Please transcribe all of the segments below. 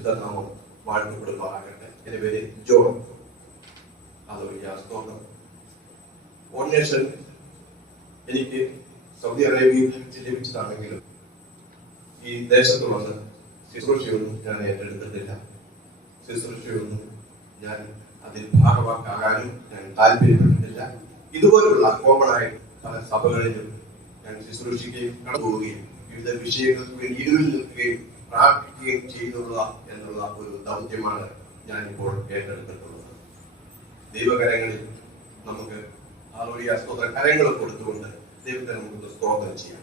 പരിശുദ്ധ നാമം വാഴ്ത്തപ്പെടുമാറാകട്ടെ. എന്റെ പേര് ജോൺ. സ്തോത്രം. ഓർഡിനേഷൻ എനിക്ക് സൗദി അറേബ്യയിൽ ലഭിച്ചതാണെങ്കിലും ഈ ദേശത്ത് വന്ന് ശുശ്രൂഷയൊന്നും ഞാൻ ഏറ്റെടുത്തിട്ടില്ല. ശുശ്രൂഷയൊന്നും ഞാൻ അതിൽ ഭാഗവാക്കാകാനും ഞാൻ താല്പര്യപ്പെട്ടിട്ടില്ല. ഇതുപോലുള്ള കോമണായി പല സഭകളിലും ഞാൻ ശുശ്രൂഷിക്കുകയും കടന്നുപോവുകയും വിവിധ വിഷയങ്ങൾക്ക് വേണ്ടി ഇരുവിൽ നിൽക്കുകയും പ്രാർത്ഥിക്കുകയും ചെയ്യുക എന്നുള്ള ഒരു ദൗത്യമാണ് ഞാനിപ്പോൾ ഏറ്റെടുത്തിട്ടുള്ളത്. ദൈവകരങ്ങളിൽ നമുക്ക് കരങ്ങൾ കൊടുത്തുകൊണ്ട് ദൈവത്തെ നമുക്ക് സ്തോത്രം ചെയ്യാം.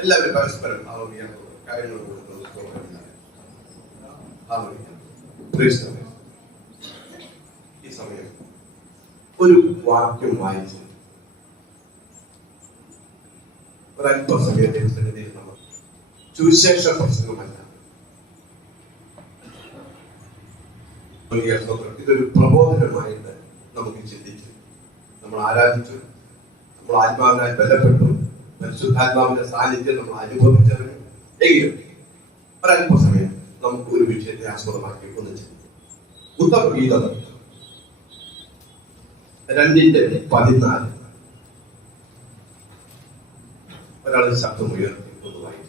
എല്ലാവരും പരസ്പരം കരങ്ങൾ കൊടുത്തുകൊണ്ട് സ്തോത്രം ചെയ്യാം. ഈ സമയം ഒരു വാക്യം വായിച്ച് ഒരല്പസമയത്തിന് സന്നിധിയിൽ നമ്മൾ സുവിശേഷ പ്രസംഗമല്ല, ഇതൊരു പ്രബോധനമായിട്ട് നമുക്ക് ചിന്തിച്ചു, നമ്മൾ ആരാധിച്ചു, നമ്മൾ ആത്മാവിനാൽ ബലപ്പെട്ടു, പരിശുദ്ധാത്മാവിന്റെ സാന്നിധ്യം നമ്മൾ അനുഭവിച്ചവരും. എങ്കിലും ഒരല്പസമയം നമുക്ക് ഒരു വിഷയത്തെ ആസ്പദമാക്കി ഒന്ന് ചിന്തിക്കും. ഉത്തമഗീതം 2:14 ഒരാൾ ശബ്ദം ഉയർത്തി ഒന്ന് വായിക്കും.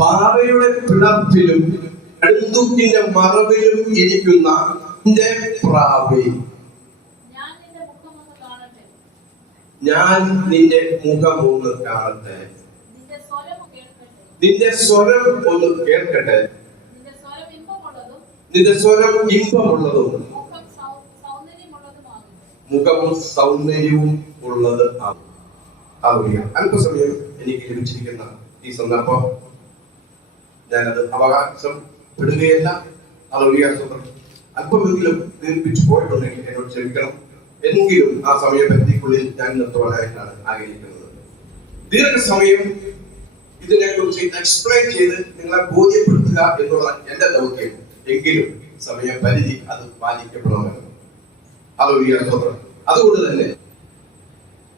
പാറയുടെ പിളർപ്പിലും കടുന്തൂക്കിന്റെ മറവിലും ഇരിക്കുന്ന എന്റെ പ്രാവേ, ഞാൻ നിന്റെ മുഖം ഒന്ന് കാണട്ടെ, നിന്റെ സ്വരം ഒന്ന് കേൾക്കട്ടെ, നിന്റെ സ്വരം ഇമ്പമുള്ളതും മുഖവും സൗന്ദര്യവും ഉള്ളത് ആവുക. അല്പസമയം എനിക്ക് ലഭിച്ചിരിക്കുന്ന ഈ സന്ദർഭം ഞാനത് അവകാശപ്പെടുകയല്ല. അല്പമെങ്കിലും ദീർഘിച്ചു പോയിട്ടുണ്ടെങ്കിൽ എന്നോട് ക്ഷമിക്കണം. എങ്കിലും ആ സമയപരിധിക്കുള്ളിൽ ഞാൻ നിർത്തുവാനായിട്ടാണ് ആഗ്രഹിക്കുന്നത്. ദീർഘസമയം ഇതിനെക്കുറിച്ച് എക്സ്പ്ലെയിൻ ചെയ്ത് നിങ്ങളെ ബോധ്യപ്പെടുത്തുക എന്നുള്ള എന്റെ ദൗത്യം. എങ്കിലും സമയപരിധി അത് പാലിക്കപ്പെടണമെന്ന്. അതുകൊണ്ട് തന്നെ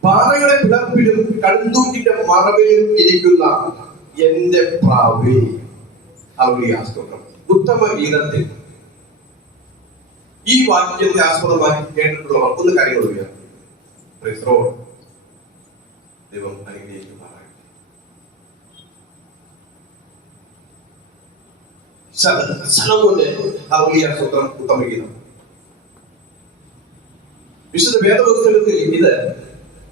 പാറയുടെ പിളർപ്പിലും കടുന്തൂക്കിന്റെ മറവിലും ഇരിക്കുന്ന എന്റെ പ്രാവേ, ഉത്തമ ഗീതത്തിൽ ഈ വാക്യത്തെ ആസ്പദമാക്കി കേട്ടിട്ടുള്ളവർ ഒന്ന് കാര്യങ്ങൾ ഉയർത്തി. ദൈവം അനുഗ്രഹിക്കുമാറാകട്ടെ. ഉത്തമ ഗീതം വിശുദ്ധ വേദപുസ്തകത്തിൽ ഇത്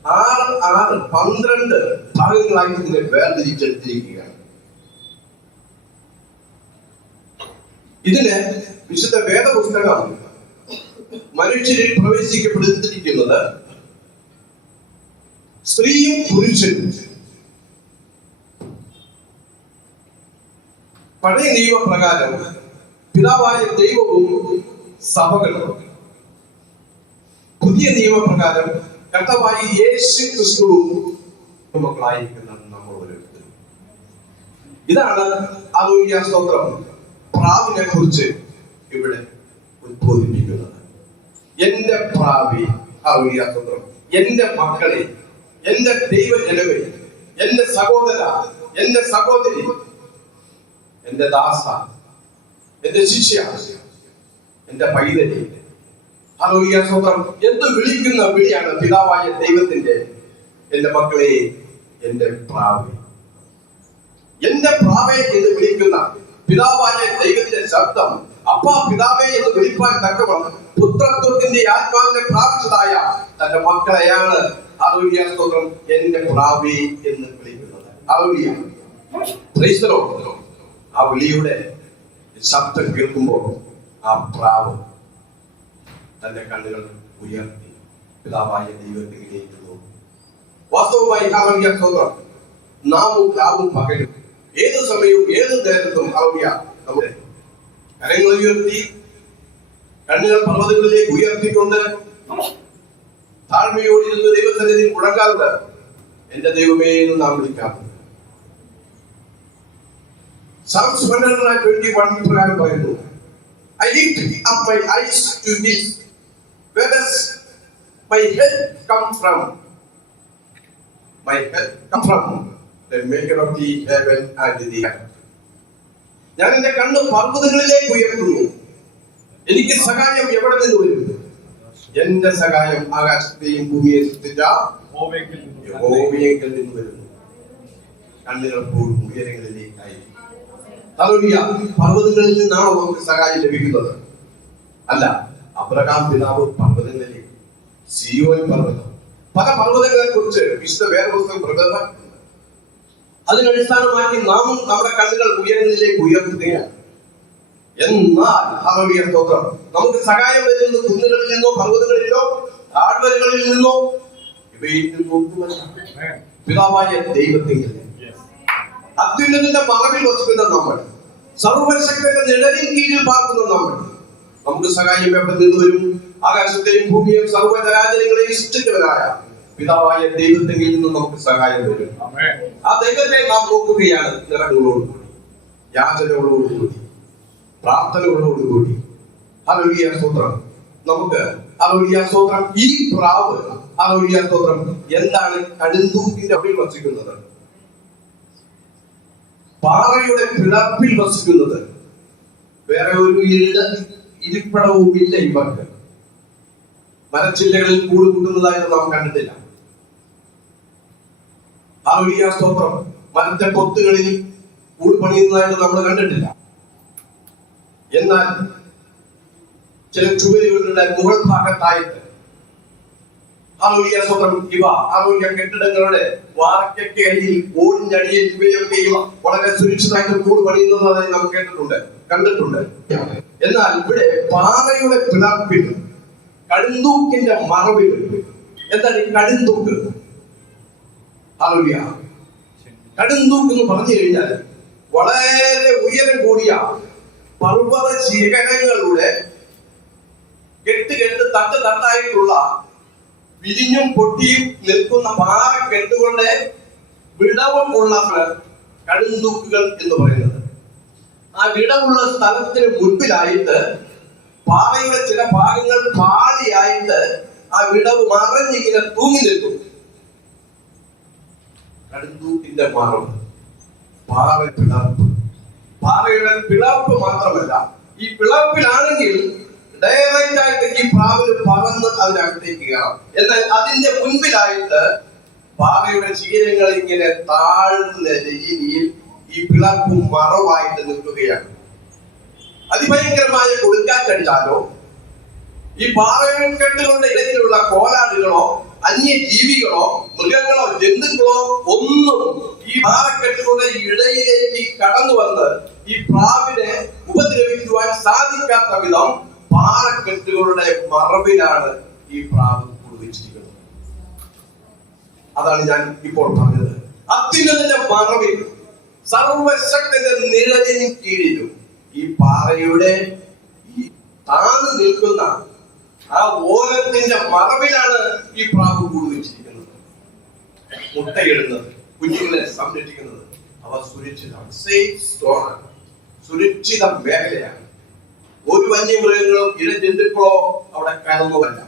12 ഭാഗങ്ങളായി ഇതിനെ വേർതിരിച്ചെടുത്തിരിക്കുകയാണ്. ഇതിന് വിശുദ്ധ വേദപുസ്തകം മനുഷ്യരിൽ പ്രവേശിക്കപ്പെടുത്തിയിരിക്കുന്നത് സ്ത്രീയും പുരുഷനും പഴയ നിയമപ്രകാരം പിതാവായ ദൈവവും സഭകളും, പുതിയ നിയമപ്രകാരം കർത്താവായ യേശു ക്രിസ്തുവും മക്കളായിരിക്കുന്ന നമ്മൾ ഓരോരുത്തരും. ഇതാണ് സ്തോത്രം പ്രാവിനെ കുറിച്ച് ഇവിടെ ഉദ്ബോധിപ്പിക്കുന്നത്. എന്റെ പ്രാവി, സ്തോത്രം, എന്റെ മക്കളെ, എന്റെ ദൈവജനമേ, എന്റെ സഹോദര, എന്റെ സഹോദരി, എന്റെ ദാസ, എന്റെ ശിഷ്യ, എന്റെ പൈതലി, സ്തോത്രം എന്ന് വിളിക്കുന്ന വിളിയാണ് പിതാവായ ദൈവത്തിന്റെ. എന്റെ മക്കളെ, എന്റെ പ്രാവേ, എന്റെ പ്രാവേ എന്ന് വിളിക്കുന്ന പിതാവായ ദൈവത്തിന്റെ ശബ്ദം അപ്പാ പിതാവേ എന്ന് വിളിപ്പാൻ തക്കവണ്ണം പുത്രത്വത്തിന്റെ ആത്മാവിനെ പ്രാപിച്ചതായ തന്റെ മക്കളെയാണ് സ്തോത്രം എന്റെ പ്രാവേ എന്ന് വിളിക്കുന്നത്. ആ വിളിയുടെ ശബ്ദം കേൾക്കുമ്പോൾ ആ പ്രാവ് തന്റെ കണ്ണുകൾ ഉയർത്തി പിതാവായ ദൈവത്തിലേക്ക് നോക്കും. വാസ്തവമായി സ്തോത്രം നാമും രാവും പകലും ഏത് സമയവും ഏത് നേരത്തും നമ്മുടെ കരങ്ങൾ ഉയർത്തി കണ്ണുകൾ പർവ്വതങ്ങളിലേക്ക് ഉയർത്തിക്കൊണ്ട് താഴ്മയോടിരുന്ന് ദൈവസന്നിധിയിൽ മുഴങ്ങാറുണ്ട്. എന്റെ ദൈവമേ എന്ന് നാം വിളിക്കാറുണ്ട്. Psalms 121 പ്രകാരം പറയുന്നു, I lift up my eyes to thee, where does my help come from? My help comes from the maker of the heaven and the earth. ഞാൻ എന്റെ കണ്ണ് പർവ്വതങ്ങളിലേക്ക് ഉയർത്തുന്നു. എനിക്ക് സഹായം എവിടെ നിന്ന് വരും? എന്റെ സഹായം ആകാശത്തെയും ഭൂമിയെ സൃഷ്ടിച്ച യഹോവയിൽ നിന്ന് വരുന്നു. കണ്ണുകൾ പോലും ഉയരങ്ങളിലേക്കായി. ഹല്ലേലൂയ. പർവ്വതങ്ങളിൽ നിന്നാണോ നമുക്ക് സഹായം ലഭിക്കുന്നത്? അല്ല, അബ്രഹാം പിതാവ് പർവ്വതങ്ങളിലേക്ക്, സീയോൻ പർവ്വതം, പല പർവ്വതങ്ങളെ കുറിച്ച് വിശുദ്ധ വേദപുസ്തകം പ്രകടമാക്കുന്നു. അതിനടിസ്ഥാനമാക്കി നാമും നമ്മുടെ കണ്ണുകൾ ഉയരങ്ങളിലേക്ക് ഉയർത്തുകയാണ്. എന്നാൽ ഹല്ലേലൂയ സ്തോത്രം, നമുക്ക് സഹായം വരുന്നത് കുന്നുകളിൽ നിന്നോ പർവ്വതങ്ങളിലോ താഴ്വരകളിൽ നിന്നോ ഇവയിൽ നിന്നൊന്നുമല്ല, പിതാവായ ദൈവത്തിൽ. അത്യുന്നതന്റെ മറവിൽ വസിക്കുന്ന നമ്മൾ, സർവശക്തന്റെ നിഴലിൻ കീഴിൽ പാർക്കുന്ന നമ്മൾ, നമുക്ക് സഹായം എവിടെ നിന്ന് വരും? ആകാശത്തെയും ഭൂമിയെയും സർവ്വചരാചരങ്ങളെയും സൃഷ്ടിച്ചവരായ പിതാവായ ദൈവത്തിൽ നിന്ന് നമുക്ക് സഹായം വരും. ആ ദൈവത്തെ നാം നോക്കുകയാണ് നിറങ്ങളോടുകൂടി, യാചനകളോടുകൂടി, പ്രാർത്ഥനകളോടുകൂടി. ഹല്ലേലൂയ സ്തോത്രം. നമുക്ക് ഹല്ലേലൂയ സ്തോത്രം. ഈ പ്രാവ് ഹല്ലേലൂയ സ്തോത്രം എന്താണ് കടുന്തൂക്കിന്റെ അടിയിൽ വസിക്കുന്നത്? പാറയുടെ പിളർപ്പിൽ വസിക്കുന്നത്. വേറെ ഒരു ഇരിപ്പിടവുമില്ല ഇവർക്ക്. മരച്ചില്ലകളിൽ കൂട് കൂട്ടുന്നതായിട്ട് നാം കണ്ടിട്ടില്ല. ഹല്ലേലൂയ സ്തോത്രം. മരത്തെ പൊത്തുകളിൽ കൂട് പണിയുന്നതായിട്ട് നമ്മൾ കണ്ടിട്ടില്ല. എന്നാൽ ചില ചുവരുകളുടെ മുകൾ ഭാഗത്തായിട്ട് ഹല്ലേലൂയ സ്തോത്രം ഇവ ഹല്ലേലൂയ കെട്ടിടങ്ങളുടെ വാർക്കയ്ക്കടിയിൽ ഓടിഞ്ഞടിയിൽ ഇവയൊക്കെ വളരെ സുരക്ഷിതമായിട്ട് കൂട് പണിയുന്നതായി നാം കേട്ടിട്ടുണ്ട്, കണ്ടിട്ടുണ്ട്. എന്നാൽ ഇവിടെ പാറയുടെ പിളർപ്പിൽ, കടുന്തൂക്കിന്റെ മറവിൽ. എന്താണ് ഈ കടുന്തൂക്ക്? ഹല്ലേലൂയ. കടുന്തൂക്ക് എന്ന് പറഞ്ഞു കഴിഞ്ഞാൽ വളരെ ഉയരം കൂടിയ പർവ്വത ശിഖരങ്ങളുടെ കെട്ട് തട്ടായിട്ടുള്ള വിരിഞ്ഞും പൊട്ടിയും നിൽക്കുന്ന പാറക്കെട്ടുകളുടെ വിടവുള്ള കടുന്തൂക്കുകൾ എന്ന് പറയുന്നത്. ആ വിടവുള്ള സ്ഥലത്തിന് മുൻപിലായിട്ട് പാറയുടെ ചില ഭാഗങ്ങൾ പാളിയായിട്ട് ആ വിടവ് മറഞ്ഞിങ്ങനെ തൂങ്ങി നിൽക്കും. കടുന്തൂക്കിന്റെ മറവ്, പാറ പിളർപ്പ്. പാറയുടെ പിളർപ്പ് മാത്രമല്ല, ഈ പിളർപ്പിലാണെങ്കിൽ ഡയറക്റ്റ് ആയിട്ട് ഈ പ്രാവിന് പറന്ന് അതിനകത്തേക്ക് കയറാം. എന്നാൽ അതിന്റെ മുൻപിലായിട്ട് പാറയുടെ ശീലങ്ങൾ ഇങ്ങനെ താഴ്ന്ന രീതിയിൽ ഈ പിളർപ്പും മറവായിട്ട് നിൽക്കുകയാണ്. അതിഭയങ്കരമായ കൊടുങ്കാറ്റടിച്ചാലോ ഈ പാറക്കെട്ടുകളുടെ ഇടയിലുള്ള കോലാടുകളോ അന്യജീവികളോ മൃഗങ്ങളോ ജന്തുക്കളോ ഒന്നും ഈ പാറക്കെട്ടുകളുടെ ഇടയിലേക്ക് കടന്നു വന്ന് ഈ പ്രാവിനെ ഉപദ്രവിക്കുവാൻ സാധിക്കാത്ത വിധം പാറക്കെട്ടുകളുടെ മറവിലാണ് ഈ പ്രാവ് കുടിച്ചിരിക്കുന്നത്. അതാണ് ഞാൻ ഇപ്പോൾ പറഞ്ഞത്. അത്യുന്നതന്റെ മറവിൽ, സർവശക്തന്റെ നിഴലിന് കീഴിലും ഈ പാറയുടെ ഈ താഴ്ന്നു നിൽക്കുന്ന ആ ഓലത്തിന്റെ മറവിലാണ് ഈ പ്രാവ് കൂടുവച്ചിരിക്കുന്നത്, മുട്ടയിടുന്നത്, കുഞ്ഞുങ്ങളെ സംരക്ഷിക്കുന്നത്. അവ സുരക്ഷിതമാണ്, സേഫ് സ്റ്റോണാണ്, സുരക്ഷിത മേഖലയാണ്. ഒരു വന്യമൃഗങ്ങളോ ഇഴജന്തുക്കളോ അവിടെ കയറുന്നതല്ല.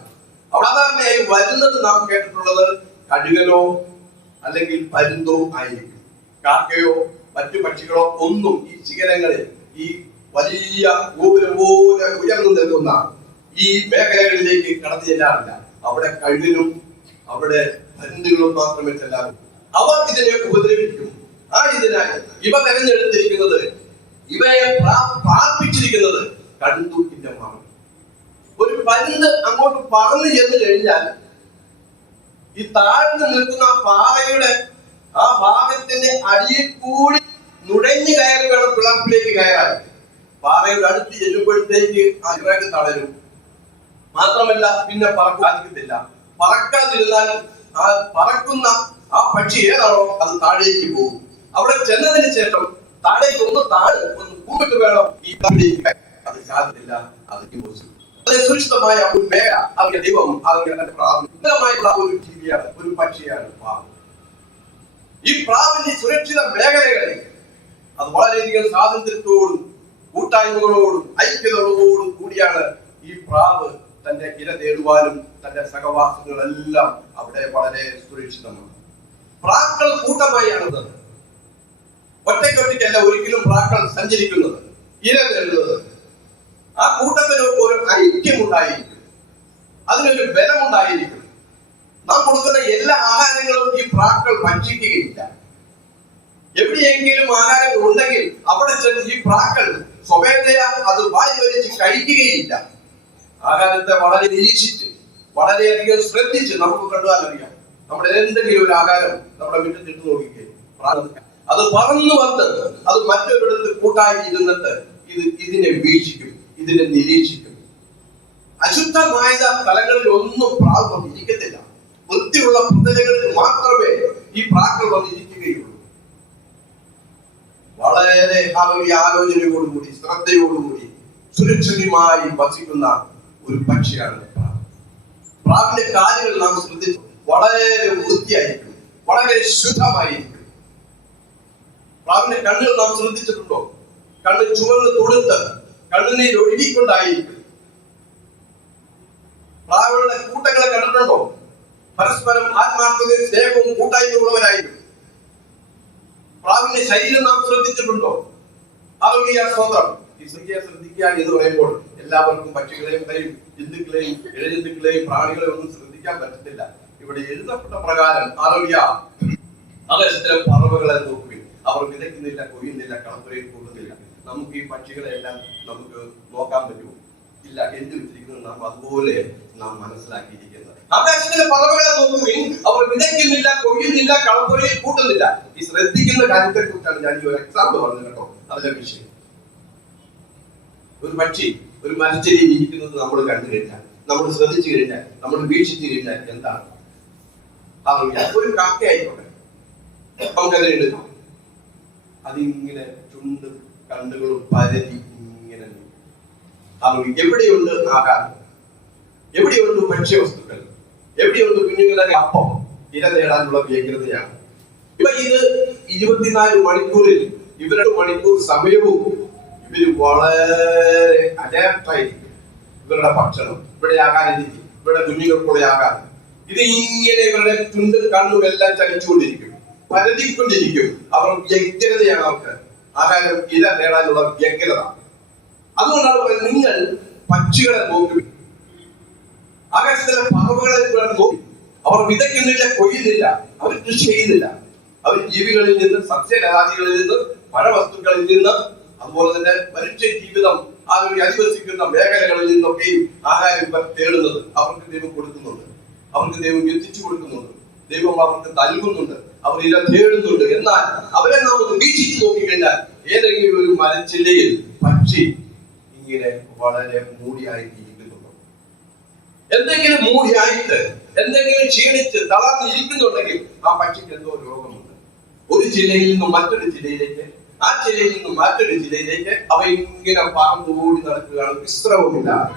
അവിടെ സാധാരണയായി വരുന്നത് നാം കേട്ടിട്ടുള്ളത് കഴുകനോ അല്ലെങ്കിൽ പരുന്തോ ആയിരിക്കും. കാക്കയോ മറ്റു പക്ഷികളോ ഒന്നും ഈ ശിഖരങ്ങളിൽ, ഈ വലിയ ഗോപുരം പോലെ ഉയർന്നു നിൽക്കുന്ന ഈ മേഖലകളിലേക്ക് കടന്നു ചെല്ലാറില്ല. അവിടെ കഴുകനും അവിടെ പരുന്തുകളും മാത്രമേ ചെല്ലാറൂ. അവർ ഇതിനെ ഉപദ്രവിക്കും. ആ ഇതിനായി ഇവ തെരഞ്ഞെടുത്തിരിക്കുന്നത്, ഇവയെ പ്രാപിച്ചിരിക്കുന്നത് കടുന്തൂക്കിന്റെ മറവ്. ഒരു പരുന്ത് അങ്ങോട്ട് പറന്നു ചെന്ന് കഴിഞ്ഞാൽ ഈ താഴ്ന്നു നിൽക്കുന്ന പാറയുടെ ആ ഭാഗത്തിന്റെ അടിയിൽ കൂടി നുഴഞ്ഞു കയറി വേണം പിളർപ്പിലേക്ക് കയറാൻ. പാറയുടെ അടുത്ത് ചെല്ലുമ്പോഴത്തേക്ക് ആ ഇറങ്ങി തളരും. മാത്രമല്ല പിന്നെ പറക്കാതിരിക്കത്തില്ല. പറക്കാതിരുന്നാൽ ആ പറക്കുന്ന ആ പക്ഷി ഏതാണോ അത് താഴേക്ക് പോകും. അവിടെ ചെന്നതിന് ശേഷം താഴേക്ക് ഒന്ന് കൂപ്പിട്ട് വേണം ഈ താഴേക്ക്. അത് സാധ്യതയില്ല. അത് സുരക്ഷിതമായ ഒരു മേഖല അതിന്റെ ദൈവം പ്രാപ്തമായിട്ടുള്ള ഒരു ജീവിയാണ്, ഒരു പക്ഷിയാണ് പ്രാവ്. ഈ പ്രാവിന്റെ സുരക്ഷിത മേഖലകളിൽ അത് വളരെയധികം സ്വാതന്ത്ര്യത്തോടും കൂട്ടായ്മകളോടും ഐക്യതയോടും കൂടിയാണ് ഈ പ്രാവ് തന്റെ ഇര തേടുവാനും തന്റെ സഹവാസങ്ങളെല്ലാം അവിടെ വളരെ സുരക്ഷിതമാണ്. പ്രാക്കൾ കൂട്ടമായാണ് ഒറ്റയ്ക്കൊറ്റയ്ക്കല്ല ഒരിക്കലും പ്രാക്കൾ സഞ്ചരിക്കുന്നത്, ഇര തേടുന്നത്. ആ കൂട്ടത്തിന് ഒരു ഐക്യമുണ്ടായിരിക്കും, അതിനൊരു ബലമുണ്ടായിരിക്കും. നാം കൊടുക്കുന്ന എല്ലാ ആഹാരങ്ങളും ഈ പ്രാക്കൾ ഭക്ഷിക്കുകയില്ല. എവിടെയെങ്കിലും ആഹാരം ഉണ്ടെങ്കിൽ അവിടെ ചെന്ന് ഈ പ്രാക്കൾ സ്വമേധയാ അത് വായി വലിച്ച് കഴിക്കുകയില്ല. ആഹാരത്തെ വളരെ നിരീക്ഷിച്ച് വളരെയധികം ശ്രദ്ധിച്ച് നമുക്ക് കണ്ടാൽ അറിയാം. നമ്മുടെ എന്തെങ്കിലും ഒരു ആഹാരം നമ്മുടെ വീട്ടിൽ ഇട്ട് നോക്കിക്കേ, അത് പറന്നു വന്ന് അത് മറ്റൊരിടത്ത് കൂട്ടായി ഇരുന്നിട്ട് ഇതിനെ വീക്ഷിക്കും, ഇതിനെ നിരീക്ഷിക്കും. അശുദ്ധമായ സ്ഥലങ്ങളിൽ ഒന്നും പ്രാവ് വന്നിരിക്കത്തില്ല. വൃത്തിയുള്ള പുതലകളിൽ മാത്രമേ ഈ പ്രാക്കൾ വന്നിരിക്കുകയുള്ളൂ. വളരെ ആലോചനയോടുകൂടി ശ്രദ്ധയോടുകൂടി സുരക്ഷിതമായി വസിക്കുന്ന ഒരു പക്ഷിയാണ് പ്രാവ്. പ്രാവിന്റെ കാലുകൾ നാം ശ്രദ്ധിച്ചു വളരെ വൃത്തിയായിരിക്കും, വളരെ ശുദ്ധമായിരിക്കും. പ്രാവിന്റെ കണ്ണുകൾ നാം ശ്രദ്ധിച്ചിട്ടുണ്ടോ? കണ്ണ് ചുവന്ന് തൊടുത്ത് കണ്ണുനീർ ഒഴുകിക്കൊണ്ടായിരിക്കും. പ്രാവുകളുടെ കൂട്ടങ്ങളെ കണ്ടിട്ടുണ്ടോ? പരസ്പരം ആത്മാർത്ഥതയും സ്നേഹവും കൂട്ടായ്മയുള്ളവരായിരിക്കും. പ്രാവിന്റെ ശരീരം നാം ശ്രദ്ധിച്ചിട്ടുണ്ടോ? സ്വന്തം ശ്രദ്ധിക്കുക എന്ന് പറയുമ്പോൾ എല്ലാവർക്കും പക്ഷികളെയും ജന്തുക്കളെയും ഇഴജന്തുക്കളെയും പ്രാണികളെയും ഒന്നും ശ്രദ്ധിക്കാൻ പറ്റത്തില്ല. ഇവിടെ എഴുതപ്പെട്ട പ്രകാരം ആകാശത്തിലെ പറവകളെ നോക്കുകയും അവർ വിതയ്ക്കുന്നില്ല, കൊയ്യുന്നില്ല, കളപ്പുരയിൽ പോകുന്നില്ല. നമുക്ക് ഈ പക്ഷികളെല്ലാം നമുക്ക് നോക്കാൻ പറ്റുമോ? ഇല്ല. എന്ത് വെച്ചിരിക്കുന്നത് നാം അതുപോലെ നാം മനസ്സിലാക്കിയിരിക്കുന്നത്. ആകാശത്തിലെ പറവകളെ നോക്കുകയും അവർ വിതയ്ക്കുന്നില്ല, കൊയ്യുന്നില്ല, കളപ്പുരയിൽ കൂട്ടുന്നില്ല. ഈ ശ്രദ്ധിക്കുന്ന കാര്യത്തെ കുറിച്ചാണ് ഞാൻ ഈ ഒരു എക്സാമ്പിൾ പറഞ്ഞത് കേട്ടോ. അതിലെ വിഷയം ഒരു പക്ഷി ഒരു മരച്ചെടിയിൽ ഇരിക്കുന്നത് നമ്മൾ കണ്ടു കഴിഞ്ഞാൽ, നമ്മൾ ശ്രദ്ധിച്ചു കഴിഞ്ഞാൽ, നമ്മൾ വീക്ഷിച്ചു കഴിഞ്ഞാൽ എന്താണ്? ഒരു കാക്കയായിക്കോട്ടെ, നമുക്കതിനെ എടുക്കാം. അതിങ്ങനെ ചുണ്ട് കണ്ണുകളും പരതി ഇങ്ങനെ എവിടെയുണ്ട് ആഹാരം, എവിടെയുണ്ട് ഭക്ഷ്യവസ്തുക്കൾ, എവിടെയുണ്ട് കുഞ്ഞുങ്ങളുടെ അപ്പം, ഇര നേടാനുള്ള വ്യഗ്രതയാണ്. ഇപ്പൊ ഇത് 24 മണിക്കൂറിൽ ഇവരുടെ മണിക്കൂർ സമയവും ഇവര് വളരെ അലേർട്ടായിരിക്കും. ഇവരുടെ ഭക്ഷണം, ഇവിടെ ആഹാരം, ഇവിടെ കുഞ്ഞുങ്ങൾക്കുള്ള ആഹാരം, ഇത് ഇങ്ങനെ ഇവരുടെ ചുണ്ട് കണ്ണും എല്ലാം ചലിച്ചുകൊണ്ടിരിക്കും, പരതിക്കൊണ്ടിരിക്കും. അവർ വ്യഗ്രതയാണ്, അവർക്ക് ആഹാരം ഇര നേടാനുള്ള വ്യഗ്രത. അതുകൊണ്ടാണ് പറയുന്നത്, നിങ്ങൾ പക്ഷികളെ നോക്കി, ആകാശത്തിലെ പറവകളെ നോക്കി. അവർ വിതയ്ക്കുന്നില്ല, കൊയ്യുന്നില്ല, അവർ കൃഷി ചെയ്യുന്നില്ല. അവർ ജീവികളിൽ നിന്ന്, സസ്യലതാദികളിൽ നിന്ന്, പഴവസ്തുക്കളിൽ നിന്ന്, അതുപോലെ തന്നെ മനുഷ്യ ജീവിതം അധിവസിക്കുന്ന മേഖലകളിൽ നിന്നൊക്കെയും ആഹാരം ഇവർ തേടുന്നത്. അവർക്ക് ദൈവം കൊടുക്കുന്നുണ്ട്, അവർക്ക് ദൈവം എത്തിച്ചു കൊടുക്കുന്നുണ്ട്, ദൈവം അവർക്ക് നൽകുന്നുണ്ട്, അവർ ഇര തേടുന്നുണ്ട്. എന്നാൽ അവരെ നാം വീക്ഷിച്ചു നോക്കിക്കഴിഞ്ഞാൽ ഏതെങ്കിലും ഒരു മരച്ചില്ലയിൽ പക്ഷി ഇങ്ങനെ വളരെ മൂടിയായിട്ടിരിക്കുന്നുണ്ടോ? എന്തെങ്കിലും മൂടിയായിട്ട്, എന്തെങ്കിലും ക്ഷീണിച്ച് തളർന്നിരിക്കുന്നുണ്ടെങ്കിൽ ആ പക്ഷിക്ക് എന്തോ രോഗമുണ്ട്. ഒരു ജില്ലയിൽ നിന്നും മറ്റൊരു ജില്ലയിലേക്ക്, ആ ജില്ലയിൽ നിന്നും മറ്റൊരു ജില്ലയിലേക്ക് അവ ഇങ്ങനെ പറന്നുകൂടി നടക്കുകയാണ്, വിശ്രമമില്ലാതെ.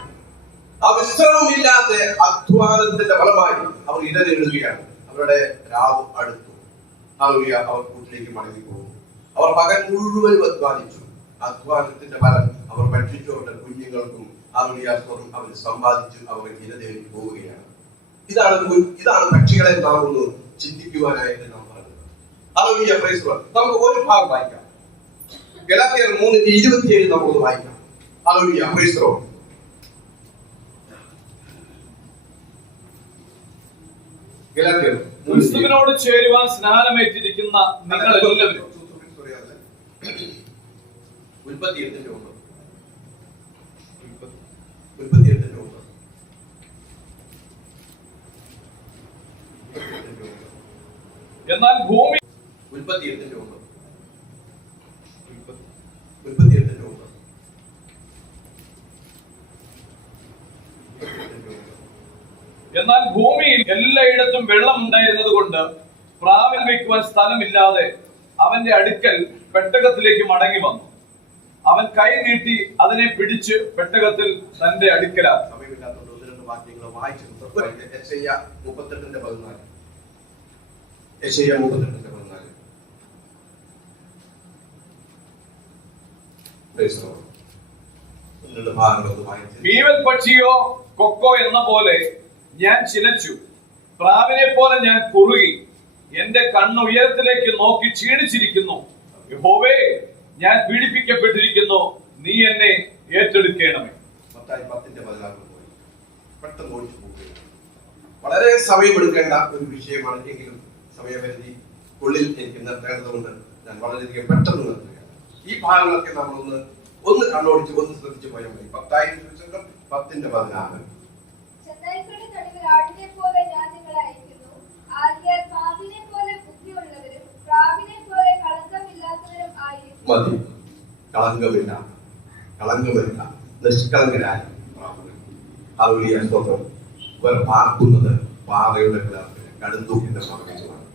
ആ വിശ്രമമില്ലാത്ത അധ്വാനത്തിന്റെ ഫലമായി അവർ ഇര തേടുകയാണ്. അവരുടെ രാവ് അടുത്തു, അവർ കൂട്ടിലേക്ക് മടങ്ങി പോകും. അവർ പകൽ മുഴുവനും അധ്വാനിച്ചു. അധ്വാനത്തിന്റെ ഫലം അവർ ഭക്ഷിച്ചു. അവരുടെ കുഞ്ഞുങ്ങൾക്കും അവർ സമ്പാദിച്ചു. അവർ ഇര തേടി പോവുകയാണ്. ഇതാണ് പക്ഷികളെ നാം ഒന്ന് ചിന്തിക്കുവാനായിട്ട് നാം പറഞ്ഞത്. നമുക്ക് ഒരു ഭാഗം വായിക്കാം. ഗലാത്യർ 3:27 നമുക്കൊന്ന് വായിക്കാം. ക്രിസ്തുവിനോട് ചേരുവാൻ സ്നാനമേറ്റിരിക്കുന്ന നിങ്ങൾ എല്ലാവരും. എന്നാൽ ഭൂമി എന്നാൽ ഭൂമിയിൽ എല്ലായിടത്തും വെള്ളം ഉണ്ടായിരുന്നത് കൊണ്ട് പ്രാവിൽ വയ്ക്കുവാൻ സ്ഥലമില്ലാതെ അവന്റെ അടുക്കൽ പെട്ടകത്തിലേക്ക് മടങ്ങി വന്നു. അവൻ കൈ നീട്ടി അതിനെ പിടിച്ച് പെട്ടകത്തിൽ തന്റെ അടുക്കലാക്കി. മീവൽ പക്ഷിയോ കൊക്കോ എന്ന പോലെ ഞാൻ ചിലച്ചു, പ്രാവിനെ പോലെ ഞാൻ കുറുകി, എന്റെ കണ്ണ് ഉയരത്തിലേക്ക് നോക്കി ക്ഷീണിച്ചിരിക്കുന്നു. യഹോവേ, ഞാൻ പീഡിപ്പിക്കപ്പെട്ടിരിക്കുന്നു, നീ എന്നെ ഏറ്റെടുക്കണമേ. മത്തായി 10:16 പോയി പെട്ടെന്ന് ഓടിച്ചു പോകുകയാണ്. വളരെ സമയമെടുക്കേണ്ട ഒരു വിഷയമാണ്, എങ്കിലും സമയപരിധി ഉള്ളിൽ എനിക്ക് നിർത്തേണ്ടതുകൊണ്ട് ഞാൻ വളരെയധികം പെട്ടെന്ന് നിർത്തുകയാണ്. ഈ ഭാഗങ്ങളൊക്കെ നമ്മൾ ഒന്ന് കണ്ണോടിച്ച് ഒന്ന് ശ്രദ്ധിച്ചു പോയാൽ മതി. 10:16. മതി, കളങ്കമില്ല, നിഷ്കളങ്കരായ ഹല്ലേലൂയ സ്തോത്രം. ഇവർ പാർക്കുന്നത് പാറയുടെ കിളർപ്പിൽ കടുന്തൂക്കിന്റെ മറവിലുമാണ്.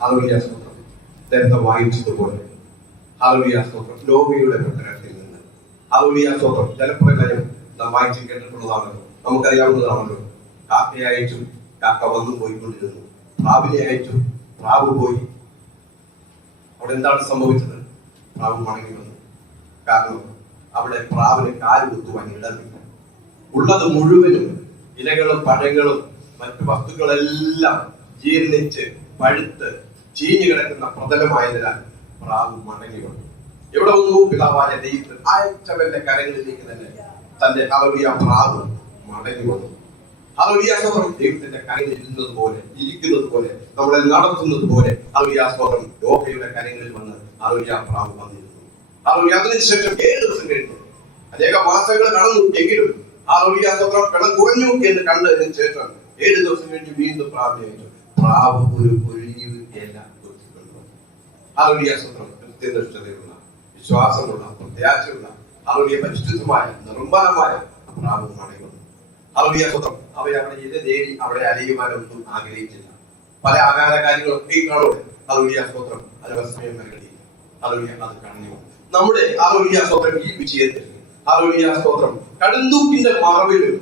ഹല്ലേലൂയ സ്തോത്രം. നേരത്തെ വായിച്ചതുപോലെ ഹല്ലേലൂയ സ്തോത്രം ലോകയുടെ പെട്ടകത്തിൽ നിന്ന് ഹല്ലേലൂയ സ്തോത്രം ജലപ്രളയം നാം വായിച്ചു കേട്ടിട്ടുള്ളതാണല്ലോ, നമുക്കറിയാവുന്നതാണല്ലോ. കാക്കയെ അയച്ചു, കാക്ക വന്നു പോയിക്കൊണ്ടിരുന്നു. പ്രാവിനെ അയച്ചു, പ്രാവ് പോയി. അവിടെ എന്താണ് സംഭവിച്ചത്? പ്രാവ് മടങ്ങി വന്നു. കാരണം അവിടെ പ്രാവിന് കാല് കുത്തുവാൻ ഇടമില്ല. ഉള്ളത് മുഴുവനും ഇലകളും പഴങ്ങളും മറ്റു വസ്തുക്കളെല്ലാം ജീർണിച്ച് പഴുത്ത് ചീഞ്ഞു കിടക്കുന്ന പ്രതലമായതിനാൽ പ്രാവ് മടങ്ങി വന്നു. എവിടെ വന്നു? പിതാവായ ദൈവത്തിൽ അയച്ചവന്റെ കരങ്ങളിലേക്ക് തന്നെ തന്റെ ഹല്ലേലൂയ പ്രാവ് മടങ്ങി വന്നു. ഹല്ലേലൂയ സ്തോത്രം. ദൈവത്തിന്റെ കരങ്ങളിൽ ഇരുന്നത് പോലെ, ഇരിക്കുന്നത് പോലെ, നമ്മളെ നടത്തുന്നത് പോലെ ഹല്ലേലൂയ സ്തോത്രം ലോകയുടെ കരങ്ങളിൽ വന്ന് ഹല്ലേലൂയ പ്രാവ് വന്നിരുന്നു. ഹല്ലേലൂയ. അതിനുശേഷം 7 ദിവസം കഴിഞ്ഞു, അനേക മാസങ്ങൾ കടന്നു, എങ്കിലും ഹല്ലേലൂയ സ്തോത്രം വെള്ളം കുറഞ്ഞു എന്ന് കണ്ടതിന് ശേഷം 7 ദിവസം കഴിഞ്ഞ് വീണ്ടും പ്രാവിനെ അയച്ചു. പ്രാവ് ഒരു ഒഴിവ് ഇല കൊത്തിക്കൊണ്ടു. ഹല്ലേലൂയ സ്തോത്രം. കൃത്യനിഷ്ഠതയുള്ള, വിശ്വാസമുള്ള, പ്രത്യാശയുള്ള, ഹല്ലേലൂയ പരിശുദ്ധമായ, നിർമ്മലമായ പ്രാവ് മടങ്ങി വന്നു. ഹല്ലേലൂയ സ്തോത്രം. അവിടെ ഇത് നേടി അവിടെ അലയുവാനൊന്നും ആഗ്രഹിച്ചില്ല. പല ആകാര കാര്യങ്ങളൊക്കെ കാണോടെ ഹല്ലേലൂയ സ്തോത്രം അലവസമയം നൽകിയില്ല. ഹല്ലേലൂയ. അത് കാണുന്നു നമ്മുടെ ഹല്ലേലൂയ സ്തോത്രം ഈ വിജയത്തിൽ ഹല്ലേലൂയ സ്തോത്രം കടുന്തൂക്കിന്റെ മറവിലും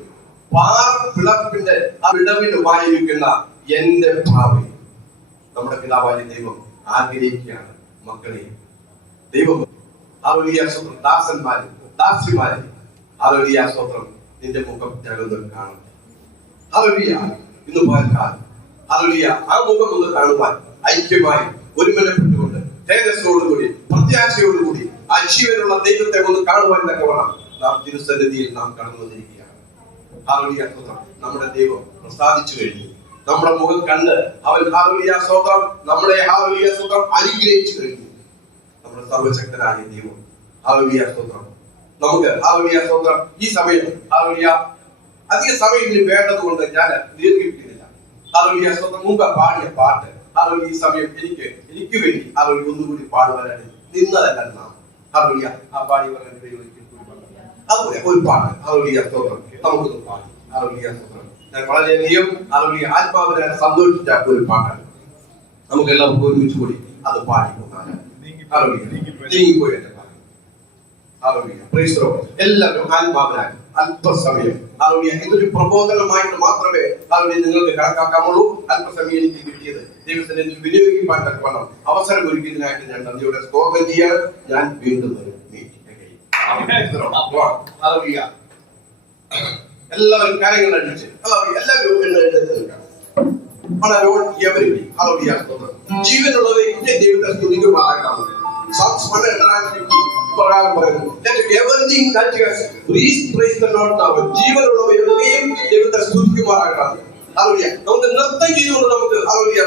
പിളപ്പിന്റെ വിടവിലുമായിരിക്കുന്ന എന്റെ പ്രാവ് നമ്മുടെ പിതാവായ ദൈവം ആഗ്രഹിക്കുകയാണ്. മക്കളെ, ദൈവം ഹല്ലേലൂയ സ്തോത്രം ദാസന്മാരെ ദാസിമാരെ ഹല്ലേലൂയ സ്തോത്രം നിന്റെ മുഖം ഞങ്ങളൊന്ന് കാണും. ഹല്ലേലൂയ. ഇന്ന് പകൽക്കാലം ഹല്ലേലൂയ ആ മുഖം ഒന്ന് കാണുവാൻ ഐക്യമായി ഒരുമനപ്പെട്ടുകൊണ്ട് തേജസ്സോടുകൂടി പ്രത്യാശയോടുകൂടി ആ ജീവനുള്ള ദൈവത്തെ ഒന്ന് കാണുവാൻ തക്കവണ്ണം നാം തിരുസന്നിധിയിൽ നാം കടന്നു വന്നിരിക്കുകയാണ്. ഹല്ലേലൂയ സ്തോത്രം. നമ്മുടെ ദൈവം പ്രസാദിച്ചു കഴിഞ്ഞു. നമ്മുടെ മുഖം കണ്ട് അവൻ ഹല്ലേലൂയ സ്തോത്രം നമ്മളെ ഹല്ലേലൂയ സ്തോത്രം അനുഗ്രഹിച്ചു കഴിഞ്ഞു. നമ്മുടെ സർവശക്തനായ ദൈവം ഹല്ലേലൂയ സ്തോത്രം നമുക്ക് ഹല്ലേലൂയ സ്തോത്രം ഈ സമയം ഹല്ലേലൂയ അധിക സമയം ഇതിന് വേണ്ടതുകൊണ്ട് ഞാൻ ദീർഘിപ്പിക്കുന്നില്ല. ഹല്ലേലൂയ സ്തോത്രം മുമ്പ് പാടിയ പാട്ട് ഹല്ലേലൂയ ഈ സമയം എനിക്ക് വേണ്ടി ഹല്ലേലൂയ ഒന്നുകൂടി പാടുവാനായിട്ട് നിന്നതല്ല നാം. ഹല്ലേലൂയ ആ പാടിയവരുടെ അതുപോലെ ഒരു പാട്ട് ഹല്ലേലൂയ സ്തോത്രം നമുക്കൊന്ന് പാടി. ഹല്ലേലൂയ സ്തോത്രം. ഞാൻ വളരെയധികം ഹല്ലേലൂയ ആത്മാവിനെ സന്തോഷിച്ച ഒരു പാട്ടാണ്. നമുക്ക് എല്ലാവർക്കും ഒരുമിച്ച് കൂടി അത് പാടി പോകാൻ നീങ്ങിപ്പോയി എല്ലാവരും ആത്മാവിനായി അല്പസമയം ഹല്ലേലൂയ ഇതൊരു പ്രബോധനമായിട്ട് മാത്രമേ ഹല്ലേലൂയ നിങ്ങൾക്ക് കണക്കാക്കാമുള്ളൂ. അല്പസമയം എനിക്ക് കിട്ടിയത് ദൈവത്തിന് വിനിയോഗിക്കാൻ തക്കവണ്ണം അവസരം ഒരുക്കിയതിനായിട്ട് ഞാൻ നന്ദിയോടെ സ്തോത്രം ചെയ്യാൻ ഞാൻ വീണ്ടും വരും. എല്ലാവരും കാര്യങ്ങൾ അടിച്ച് എല്ലാവരും ജീവനുള്ളത് ദൈവത്തെ സ്തുതിക്കുമാറാകണം. Psalms 150 പ്രകാരം പറയുന്നു, let everything that has breathed praise the Lord now. ജീവനുള്ളവയൊക്കെയും ദൈവത്തെ സ്തുതിക്കുമാറാകണം. ഹല്ലേലൂയ. നമുക്ക് നൃത്തം ചെയ്തുകൊണ്ട് നമുക്ക് ഹല്ലേലൂയ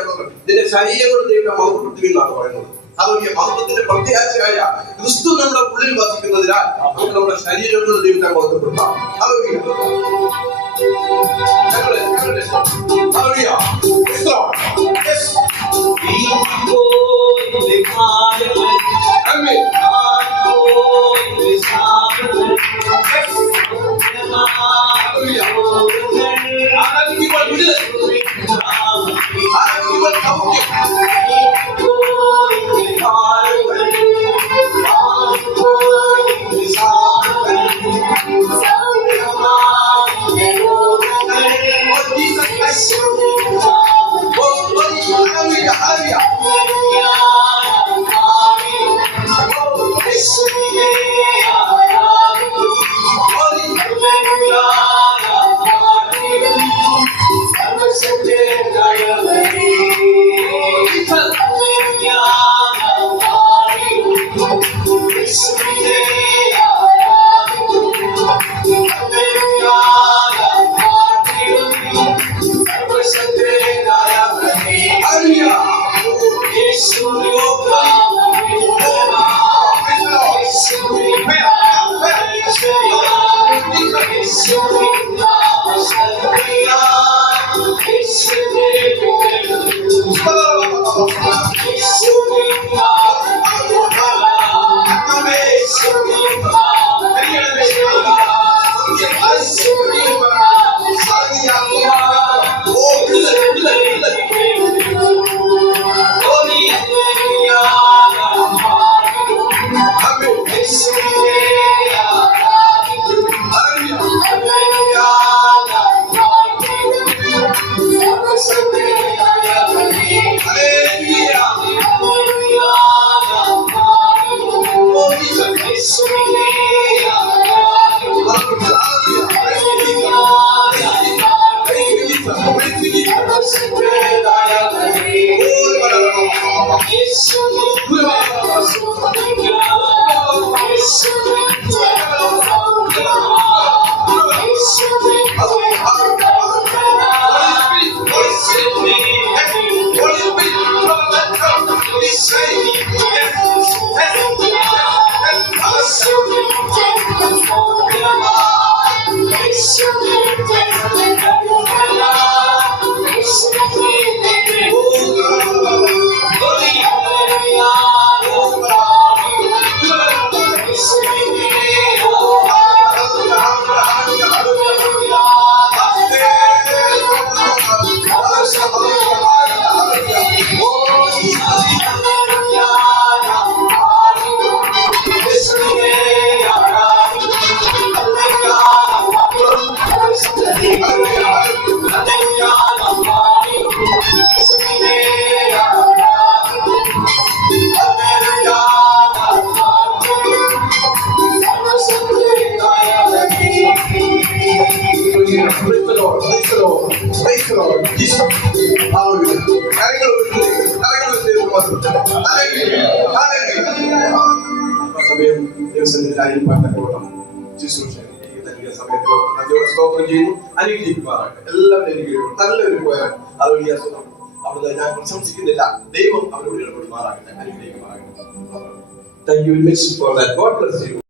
ഇതിന്റെ ശരീരങ്ങൾ ദൈവത്തെ മഹത്വപ്പെടുത്തുമെന്നാണ് പറയുന്നത്. ഹല്ലേലൂയ. മഹത്വത്തിന്റെ പ്രത്യാശയായ ക്രിസ്തു നമ്മുടെ ഉള്ളിൽ വസിക്കുന്നതിനാൽ നമുക്ക് നമ്മുടെ ശരീരങ്ങൾ ദൈവത്തെ മഹത്വപ്പെടുത്താം. ഹല്ലേലൂയ. ഹല്ലേലൂയ. Yes. Amen. അനുഗ്രഹിക്കുമാറാകട്ടെ. എല്ലാവരും അനുഗ്രഹിക്കും. നല്ലൊരു പോയാൽ അതുവഴി അവിടെ ഞാൻ പ്രശംസിക്കുന്നില്ല. ദൈവം അവരോട് ഇടപെടുമാറാകട്ടെ, അനുഗ്രഹിക്കുമാറാകട്ടെ. Thank you very much for that. God bless you.